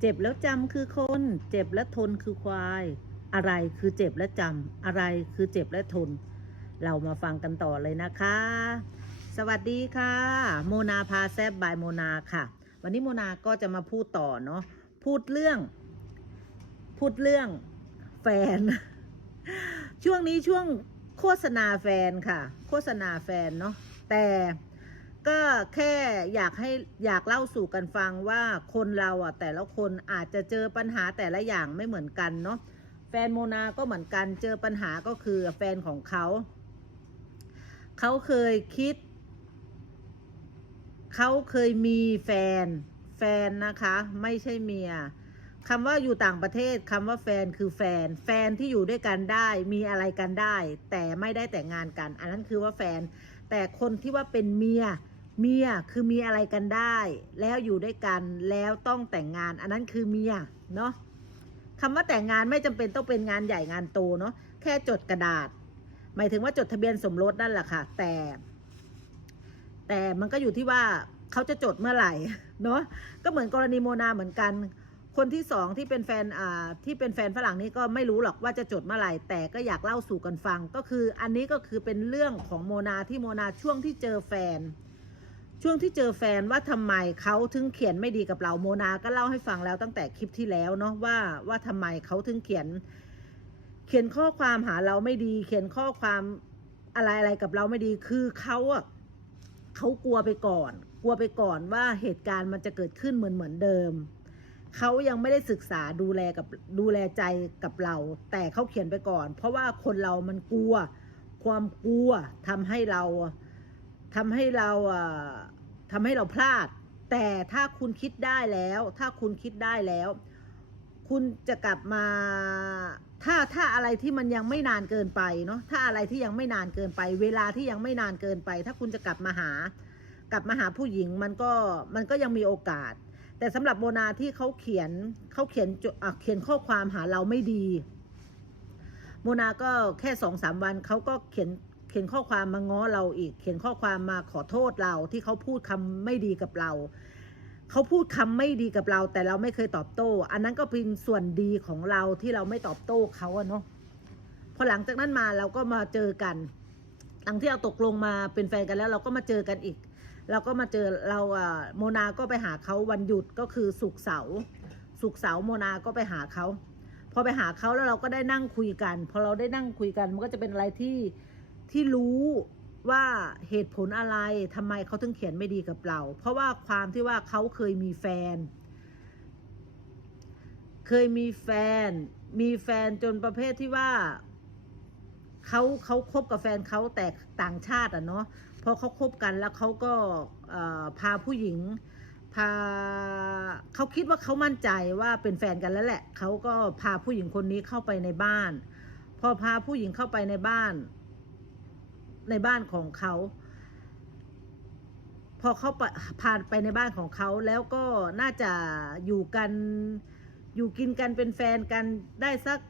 เจ็บแล้วจำคือคน เจ็บและทนคือควาย อะไรคือเจ็บและจำอะไรคือเจ็บและทน เรามาฟังกันต่อเลยนะคะ สวัสดีค่ะ โมนาพาแซบบายโมนาค่ะ วันนี้โมนาก็จะมาพูดต่อเนาะพูดเรื่อง พูดเรื่องแฟน ช่วงนี้ช่วงโฆษณาแฟนค่ะ โฆษณาแฟนเนาะแต่ ก็แค่อยากให้อยากเล่าสู่กันฟังว่าคนเราอะแต่ละคนอาจจะเจอปัญหาแต่ละอย่างไม่เหมือนกันเนาะแฟนโมนาก็เหมือนกันเจอปัญหาก็คือแฟนของเขา เขาเคยคิด เขาเคยมีแฟน แฟนนะคะ ไม่ใช่เมียคำว่าอยู่ต่างประเทศคำว่าแฟนคือแฟน แฟนที่อยู่ด้วยกันได้มีอะไรกันได้ แต่ไม่ได้แต่งงานกัน อันนั้นคือว่าแฟน แต่คนที่ว่าเป็นเมีย เมียคือมีอะไรกันได้ แล้วอยู่ด้วยกันแล้วต้องแต่งงาน อันนั้นคือเมียเนาะคำว่าแต่งงานไม่จำเป็นต้องเป็นงานใหญ่งานโตเนาะแค่จดกระดาษ หมายถึงว่าจดทะเบียนสมรสนั่นแหละค่ะ แต่ แต่มันก็อยู่ที่ว่าเขาจะจดเมื่อไหร่เนาะก็เหมือนกรณีโมนาเหมือนกัน คนที่สองที่เป็นแฟนอ่าที่เป็นแฟนฝรั่งนี่ก็ไม่รู้หรอกว่าจะจดเมื่อไหร่ แต่ก็อยากเล่าสู่กันฟัง ก็คืออันนี้ก็คือเป็นเรื่องของโมนาที่โมนาช่วงที่เจอแฟน ช่วงที่เจอแฟนว่าทำไมเขาถึงเขียนไม่ดีกับเราโมนาก็เล่าให้ฟังแล้วตั้งแต่คลิปที่แล้วเนาะว่าว่าทำไมเขาถึงเขียน เขียนข้อความหาเราไม่ดี เขียนข้อความอะไรอะไรกับเราไม่ดีคือเขาอะเขากลัวไปก่อน กลัวไปก่อนว่าเหตุการณ์มันจะเกิดขึ้นเหมือนเหมือนเดิมเขายังไม่ได้ศึกษาดูแลกับดูแลใจกับเรา แต่เขาเขียนไปก่อน เพราะว่าคนเรามันกลัว ความกลัวทำให้เรา ทำให้เราอะทำให้เราพลาด แต่ถ้าคุณคิดได้แล้ว ถ้าคุณคิดได้แล้ว คุณจะกลับมา ถ้าถ้าอะไรที่มันยังไม่นานเกินไปเนาะถ้าอะไรที่ยังไม่นานเกินไป เวลาที่ยังไม่นานเกินไป ถ้าคุณจะกลับมาหา กลับมาหาผู้หญิงมันก็มันก็ยังมีโอกาส แต่สำหรับโบนาที่เขาเขียนเขาเขียนจอะเขียนข้อความหาเราไม่ดีโมนาก็แค่สองสามวันเขาก็เขียน เขียนข้อความมาง้อเราอีก เขียนข้อความมาขอโทษเราที่เขาพูดคำไม่ดีกับเรา เขาพูดคำไม่ดีกับเรา แต่เราไม่เคยตอบโต้ อันนั้นก็เป็นส่วนดีของเราที่เราไม่ตอบโต้เขาอะเนาะพอหลังจากนั้นมาเราก็มาเจอกัน หลังที่เราตกลงมาเป็นแฟนกันแล้ว เราก็มาเจอกันอีก เราก็มาเจอเราอะโมนาก็ไปหาเขาวันหยุดก็คือสุกเสาร์สุกเสาร์โมนาก็ไปหาเขาพอไปหาเขาแล้วเราก็ได้นั่งคุยกัน พอเราได้นั่งคุยกันมันก็จะเป็นอะไรที่ ที่รู้ว่าเหตุผลอะไรทำไมเขาถึงเขียนไม่ดีกับเรา เพราะว่าความที่ว่าเขาเคยมีแฟน เคยมีแฟน มีแฟนจนประเภทที่ว่าเขาเขาคบกับแฟนเขาแต่ต่างชาติอะเนาะพอเขาคบกันแล้วเขาก็พาผู้หญิงพาเขาคิดว่าเขามั่นใจว่าเป็นแฟนกันแล้วแหละเขาก็พาผู้หญิงคนนี้เข้าไปในบ้าน พอพาผู้หญิงเข้าไปในบ้าน ในบ้านของเขา พอเขาไปพาไปในบ้านของเขาแล้วก็น่าจะอยู่กันอยู่กินกันเป็นแฟนกันได้สัก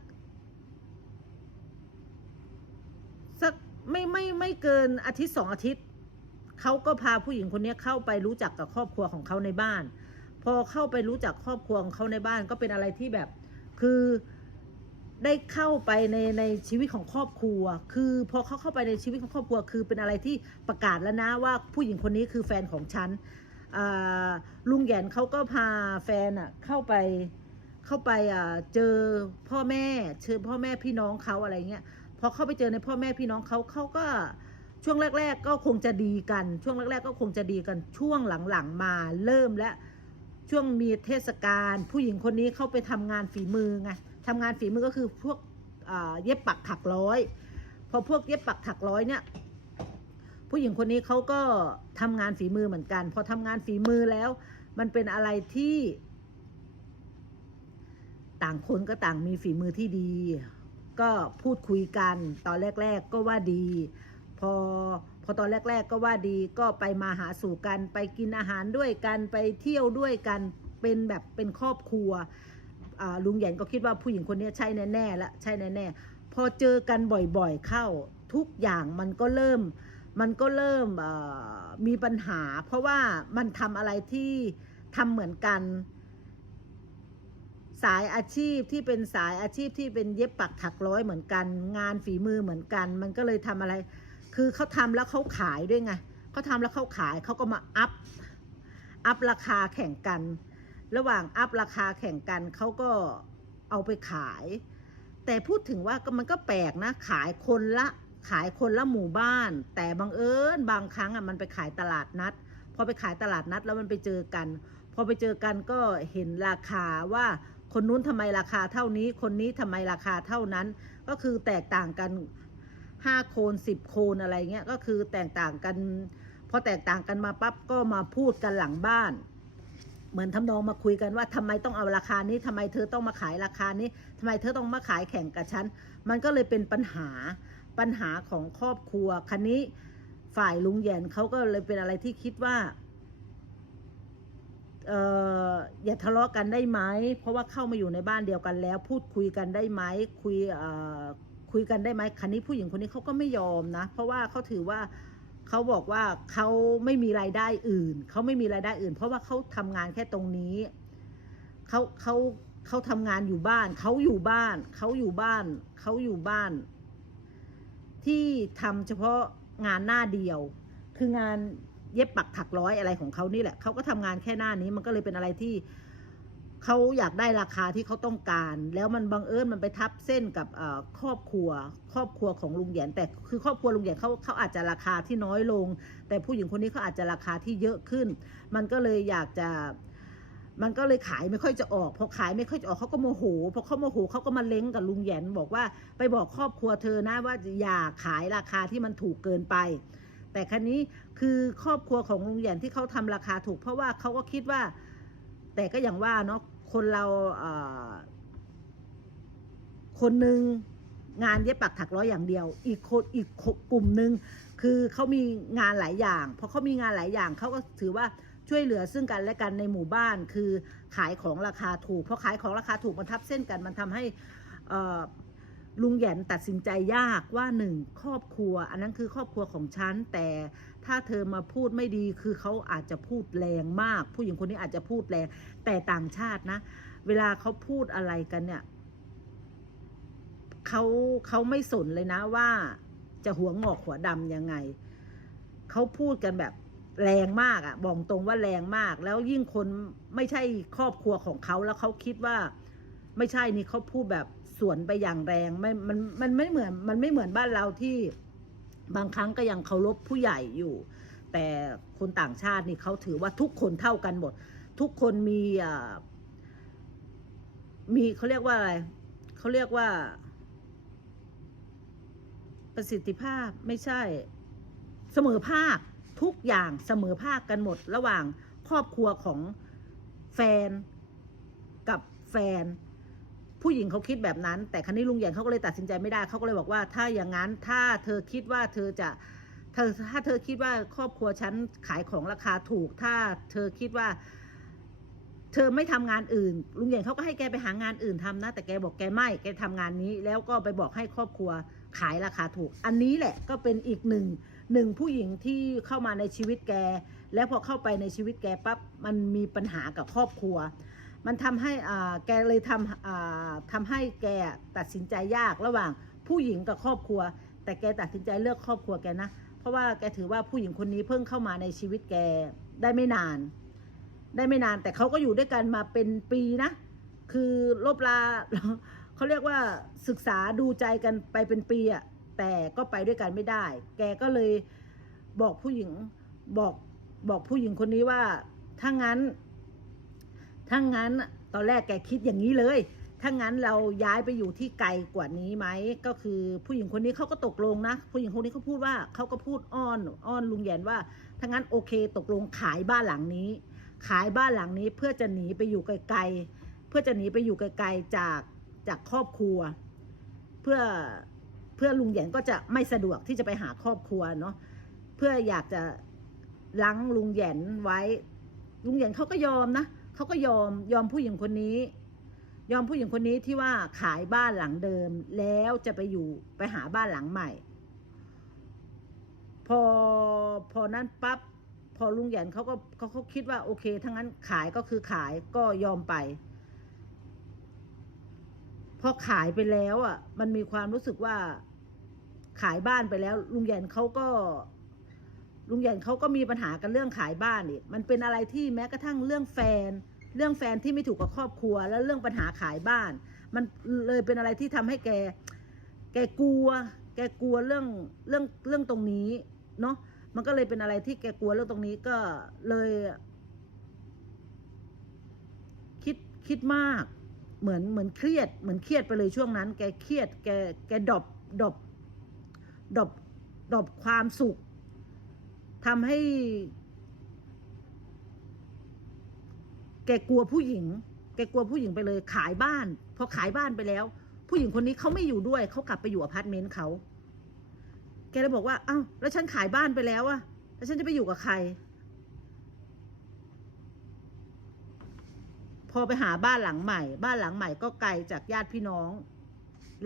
สักไม่ไม่ไม่เกินอาทิตย์สองอาทิตย์เขาก็พาผู้หญิงคนนี้เข้าไปรู้จักกับครอบครัวของเขาในบ้าน พอเข้าไปรู้จักครอบครัวของเขาในบ้านก็เป็นอะไรที่แบบ คือ ได้เข้าไปในในชีวิตของครอบครัว คือพอเขาเข้าไปในชีวิตของครอบครัว คือเป็นอะไรที่ประกาศแล้วนะว่าผู้หญิงคนนี้คือแฟนของฉันลุงแหยนเขาก็พาแฟนอะเข้าไปเข้าไปอ่าเจอพ่อแม่เจอพ่อแม่พี่น้องเขาอะไรเงี้ยพอเข้าไปเจอในพ่อแม่พี่น้องเขาเขาก็ช่วงแรก ๆ ก็คงจะดีกัน ช่วงแรก ๆ ก็คงจะดีกันช่วงหลังๆมาเริ่มและช่วงมีเทศกาลผู้หญิงคนนี้เข้าไปทำงานฝีมือไง ทำงานฝีมือก็คือพวกเย็บปักถักร้อย พอพวกเย็บปักถักร้อยเนี่ย ผู้หญิงคนนี้เขาก็ทำงานฝีมือเหมือนกัน พอทำงานฝีมือแล้ว มันเป็นอะไรที่ ต่างคนก็ต่างมีฝีมือที่ดี ก็พูดคุยกันตอนแรก ๆ ก็ว่าดี พอพอตอนแรก ๆ ก็ว่าดีก็ไปมาหาสู่กัน ไปกินอาหารด้วยกันไปเที่ยวด้วยกันเป็นแบบเป็นครอบครัว ลุงใหญ่ก็คิดว่าผู้หญิงคนนี้ใช่แน่ๆละใช่แน่ๆพอเจอกันบ่อยๆเข้าทุกอย่างมันก็เริ่มมันก็เริ่มมีปัญหา เพราะว่ามันทำอะไรที่ทำเหมือนกัน สายอาชีพที่เป็นสายอาชีพที่เป็นเย็บปักถักร้อยเหมือนกัน งานฝีมือเหมือนกัน มันก็เลยทำอะไร คือเขาทำแล้วเขาขายด้วยไงเขาทำแล้วเขาขายเขาก็มาอัพอัพราคาแข่งกัน ระหว่างอัพราคาแข่งกันเขาก็เอาไปขาย แต่พูดถึงว่ามันก็แปลกนะ ขายคนละขายคนละหมู่บ้าน แต่บังเอิญบางครั้งอะมันไปขายตลาดนัด พอไปขายตลาดนัดแล้วมันไปเจอกัน พอไปเจอกันก็เห็นราคาว่าคนนู้นทำไมราคาเท่านี้ คนนี้ทำไมราคาเท่านั้น ก็คือแตกต่างกันห้าโคนสิบโคนอะไรเงี้ยก็คือแตกต่างกัน พอแตกต่างกันมาปั๊บก็มาพูดกันหลังบ้าน เหมือนทำนองมาคุยกันว่าทำไมต้องเอาราคานี้ทำไมเธอต้องมาขายราคานี้ทำไมเธอต้องมาขายแข่งกับฉัน มันก็เลยเป็นปัญหาปัญหาของครอบครัวคันนี้ฝ่ายลุงแยนเขาก็เลยเป็นอะไรที่คิดว่าเอออย่าทะเลาะกันได้ไหม เพราะว่าเข้ามาอยู่ในบ้านเดียวกันแล้ว พูดคุยกันได้ไหมคุยเอ่อคุยกันได้ไหมคันนี้ผู้หญิงคนนี้เขาก็ไม่ยอมนะ เพราะว่าเขาถือว่า เขาบอกว่าเขาไม่มีรายได้อื่น เขาไม่มีรายได้อื่น เพราะว่าเขาทำงานแค่ตรงนี้ เขาเขาเขาทำงานอยู่บ้าน เขาอยู่บ้าน เขาอยู่บ้าน เขาอยู่บ้าน ที่ทำเฉพาะงานหน้าเดียว คืองานเย็บปักถักร้อยอะไรของเขานี่แหละ เขาก็ทำงานแค่หน้านี้ มันก็เลยเป็นอะไรที่ เขาอยากได้ราคาที่เขาต้องการ แล้วมันบังเอิญมันไปทับเส้นกับครอบครัว ครอบครัวของลุงแหยนแต่คือครอบครัวลุงแหยนเขาเขาอาจจะราคาที่น้อยลง แต่ผู้หญิงคนนี้เขาอาจจะราคาที่เยอะขึ้น มันก็เลยอยากจะมันก็เลยขายไม่ค่อยจะออก พอขายไม่ค่อยจะออกเขาก็โมโหพอเขาโมโหเขาก็มาเล้งกับลุงแหยนบอกว่าไปบอกครอบครัวเธอนะว่าอย่าขายราคาที่มันถูกเกินไป แต่ครั้นี้คือครอบครัวของลุงแหยนที่เขาทำราคาถูก เพราะว่าเขาก็คิดว่า แต่ก็อย่างว่าเนาะคนเราเคนหนึ่งงานเย็บปักถักร้อยอย่างเดียว อีกคนอีกกลุ่มหนึ่งคือเขามีงานหลายอย่างพอเขามีงานหลายอย่างเขาก็ถือว่าช่วยเหลือซึ่งกันและกันในหมู่บ้านคือขายของราคาถูกเพราะขายของราคาถูกมันทับเส้นกันมันทำให้อ่อ ลุงแหยนตัดสินใจยากว่าหนึ่งครอบครัว อันนั้นคือครอบครัวของฉัน แต่ถ้าเธอมาพูดไม่ดีคือเขาอาจจะพูดแรงมาก ผู้หญิงคนนี้อาจจะพูดแรง แต่ต่างชาตินะ เวลาเขาพูดอะไรกันเนี่ยเขาเขาไม่สนเลยนะว่าจะหัวงอกหัวดำยังไง เขาพูดกันแบบแรงมากอะบอกตรงว่าแรงมาก แล้วยิ่งคนไม่ใช่ครอบครัวของเขาแล้วเขาคิดว่า ไม่ใช่นี่เขาพูดแบบ สวนไปอย่างแรงไม่มันมันไม่เหมือนมันไม่เหมือนบ้านเราที่บางครั้งก็ยังเคารพผู้ใหญ่อยู่ แต่คนต่างชาตินี่เขาถือว่าทุกคนเท่ากันหมด ทุกคนมีอ่ามีเขาเรียกว่าอะไรเขาเรียกว่า ประสิทธิภาพไม่ใช่เสมอภาคทุกอย่างเสมอภาคกันหมด ระหว่างครอบครัวของแฟนกับแฟน ผู้หญิงเขาคิดแบบนั้น แต่ครั้นี้ลุงเหยียนเขาก็เลยตัดสินใจไม่ได้เขาก็เลยบอกว่า ถ้าอย่างนั้นถ้าเธอคิดว่าเธอจะเธอถ้าเธอคิดว่าครอบครัวฉันขายของราคาถูก ถ้าเธอคิดว่า เธอไม่ทำงานอื่น ลุงเหยียนเขาก็ให้แกไปหางานอื่นทำนะ แต่แกบอกแกไม่แกทำงานนี้ แล้วก็ไปบอกให้ครอบครัวขายราคาถูก อันนี้แหละก็เป็นอีกหนึ่งหนึ่งผู้หญิงที่เข้ามาในชีวิตแก แล้วพอเข้าไปในชีวิตแกปั๊บมันมีปัญหากับครอบครัว มันทำให้อ่าแกเลยทำอ่าทำให้แกตัดสินใจยากระหว่างผู้หญิงกับครอบครัว แต่แกตัดสินใจเลือกครอบครัวแกนะ เพราะว่าแกถือว่าผู้หญิงคนนี้เพิ่งเข้ามาในชีวิตแกได้ไม่นาน ได้ไม่นาน แต่เขาก็อยู่ด้วยกันมาเป็นปีนะ คือลบลาเขาเรียกว่าศึกษาดูใจกันไปเป็นปีอะแต่ก็ไปด้วยกันไม่ได้ แกก็เลยบอกผู้หญิงบอกบอกผู้หญิงคนนี้ว่าถ้างั้น ถ้างั้นตอนแรกแกคิดอย่างนี้เลย ถ้างั้นเราย้ายไปอยู่ที่ไกลกว่านี้ไหม ก็คือผู้หญิงคนนี้เขาก็ตกลงนะ ผู้หญิงคนนี้เขาพูดว่าเขาก็พูดอ้อนอ้อนลุงแยนว่าถ้างั้นโอเคตกลงขายบ้านหลังนี้ ขายบ้านหลังนี้เพื่อจะหนีไปอยู่ไกลๆ เพื่อจะหนีไปอยู่ไกลๆจากจากครอบครัว เพื่อเพื่อลุงแยนก็จะไม่สะดวกที่จะไปหาครอบครัวเนาะ เพื่ออยากจะลังลุงแยนไว้ ลุงแยนเขาก็ยอมนะ เขาก็ยอมยอมผู้หญิงคนนี้ ยอมผู้หญิงคนนี้ที่ว่าขายบ้านหลังเดิมแล้วจะไปอยู่ไปหาบ้านหลังใหม่ พอพอนั้นปั๊บพอลุงแหยนเขาก็เขาเขาคิดว่าโอเคทั้งนั้นขายก็คือขายก็ยอมไป พอขายไปแล้วอะ มันมีความรู้สึกว่าขายบ้านไปแล้ว ลุงแหยนเขาก็ ลุงแหยนเขาก็มีปัญหากันเรื่องขายบ้านอีกมันเป็นอะไรที่แม้กระทั่งเรื่องแฟน เรื่องแฟนที่ไม่ถูกกับครอบครัว แล้วเรื่องปัญหาขายบ้าน มันเลยเป็นอะไรที่ทำให้แก แกกลัว แกกลัวเรื่องเรื่องเรื่องตรงนี้เนาะมันก็เลยเป็นอะไรที่แกกลัวเรื่องตรงนี้ก็เลย คิดคิดมาก เหมือนเหมือนเครียด เหมือนเครียดไปเลยช่วงนั้น แกเครียด แกแกดอปดอปดอปดอปความสุข ทำให้ แกกลัวผู้หญิง แกกลัวผู้หญิงไปเลย ขายบ้านพอขายบ้านไปแล้ว ผู้หญิงคนนี้เขาไม่อยู่ด้วยเขากลับไปอยู่อพาร์ตเมนต์เขาแกเลยบอกว่าเอ้าแล้วฉันขายบ้านไปแล้วอะแล้วฉันจะไปอยู่กับใคร พอไปหาบ้านหลังใหม่ บ้านหลังใหม่ก็ไกลจากญาติพี่น้อง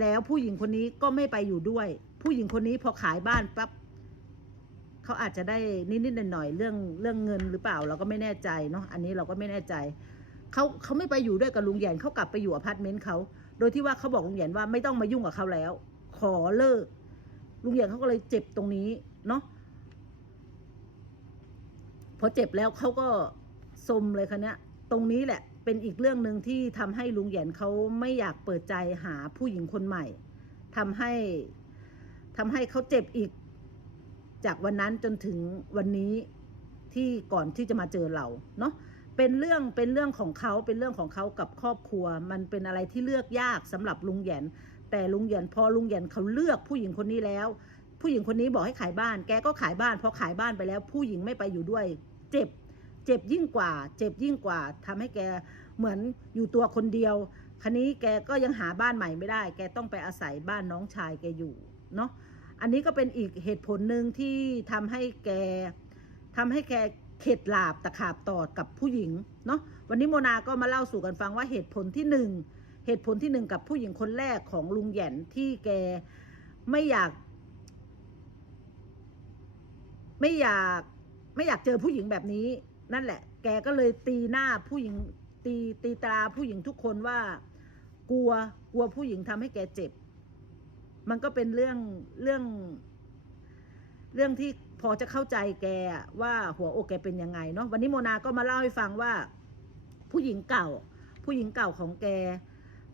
แล้วผู้หญิงคนนี้ก็ไม่ไปอยู่ด้วย ผู้หญิงคนนี้พอขายบ้านปั๊บ เขาอาจจะได้นิดๆหน่อยๆเรื่องเรื่องเงินหรือเปล่าเราก็ไม่แน่ใจเนาะอันนี้เราก็ไม่แน่ใจเขาเขาไม่ไปอยู่ด้วยกับลุงแหยนเขากลับไปอยู่อพาร์ตเมนต์เขาโดยที่ว่าเขาบอกลุงแหยนว่าไม่ต้องมายุ่งกับเขาแล้ว ขอเลิก ลุงแหยนเขาก็เลยเจ็บตรงนี้เนาะพอเจ็บแล้วเขาก็สมเลยคันนี้ตรงนี้แหละเป็นอีกเรื่องหนึ่งที่ทำให้ลุงแหยนเขาไม่อยากเปิดใจหาผู้หญิงคนใหม่ทำให้ทำให้เขาเจ็บอีก จากวันนั้นจนถึงวันนี้ที่ก่อนที่จะมาเจอเราเนาะเป็นเรื่องเป็นเรื่องของเขาเป็นเรื่องของเขากับครอบครัว มันเป็นอะไรที่เลือกยากสำหรับลุงแหยนแต่ลุงแหยนพอลุงแหยนเขาเลือกผู้หญิงคนนี้แล้ว ผู้หญิงคนนี้บอกให้ขายบ้าน แกก็ขายบ้านพอขายบ้านไปแล้ว ผู้หญิงไม่ไปอยู่ด้วย เจ็บ เจ็บยิ่งกว่า เจ็บยิ่งกว่าทำให้แกเหมือนอยู่ตัวคนเดียวคันนี้แกก็ยังหาบ้านใหม่ไม่ได้ แกต้องไปอาศัยบ้านน้องชายแกอยู่เนาะ อันนี้ก็เป็นอีกเหตุผลหนึ่งที่ทำให้แกทำให้แกเข็ดหลาบตะขาบตอดกับผู้หญิงเนาะวันนี้โมนาก็มาเล่าสู่กันฟังว่าเหตุผลที่หนึ่งเหตุผลที่หนึ่งกับผู้หญิงคนแรกของลุงแหยนที่แกไม่อยาก ไม่อยากไม่อยากเจอผู้หญิงแบบนี้ นั่นแหละ แกก็เลยตีหน้าผู้หญิงตีตีตราผู้หญิงทุกคนว่า กลัวกลัวผู้หญิงทำให้แกเจ็บ มันก็เป็นเรื่องเรื่อง เรื่องที่พอจะเข้าใจแกว่าหัวอกแกเป็นยังไงเนาะวันนี้โมนาก็มาเล่าให้ฟังว่า ผู้หญิงเก่า ผู้หญิงเก่าของแก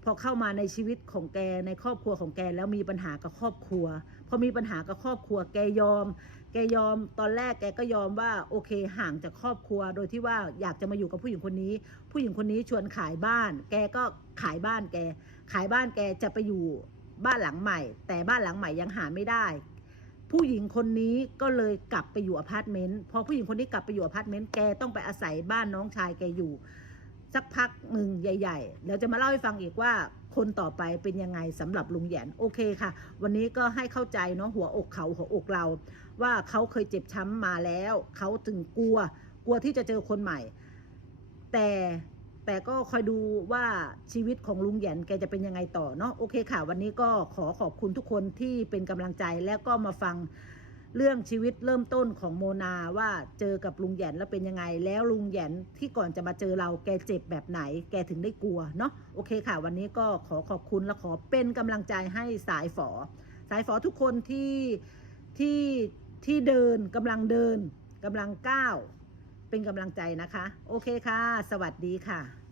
พอเข้ามาในชีวิตของแกในครอบครัวของแกแล้วมีปัญหากับครอบครัว พอมีปัญหากับครอบครัว แกยอม แกยอมตอนแรกแกก็ยอมว่าโอเคห่างจากครอบครัว โดยที่ว่าอยากจะมาอยู่กับผู้หญิงคนนี้ ผู้หญิงคนนี้ชวนขายบ้าน แกก็ขายบ้านแก ขายบ้านแกจะไปอยู่ บ้านหลังใหม่ แต่บ้านหลังใหม่ยังหาไม่ได้ ผู้หญิงคนนี้ก็เลยกลับไปอยู่อพาร์ตเมนต์พอผู้หญิงคนนี้กลับไปอยู่อพาร์ตเมนต์แกต้องไปอาศัยบ้านน้องชายแกอยู่ สักพักหนึ่งใหญ่ๆเดี๋ยวจะมาเล่าให้ฟังอีกว่าคนต่อไปเป็นยังไงสำหรับลุงแหยนโอเคค่ะ วันนี้ก็ให้เข้าใจเนาะหัวอกเขาหัวอกเรา ว่าเขาเคยเจ็บช้ำมาแล้ว เขาถึงกลัว กลัวที่จะเจอคนใหม่ แต่ แต่ก็คอยดูว่าชีวิตของลุงแหยนแกจะเป็นยังไงต่อเนาะโอเคค่ะ วันนี้ก็ขอขอบคุณทุกคนที่เป็นกำลังใจแล้วก็มาฟังเรื่องชีวิตเริ่มต้นของโมนาว่าเจอกับลุงแหยนแล้วเป็นยังไง แล้วลุงแหยนที่ก่อนจะมาเจอเราแกเจ็บแบบไหน แกถึงได้กลัวเนาะโอเคค่ะ วันนี้ก็ขอขอบคุณและขอเป็นกำลังใจให้สายฝอ สายฝอทุกคนที่ที่ที่เดินกำลังเดินกำลังก้าว เป็นกำลังใจนะคะ โอเคค่ะ สวัสดีค่ะ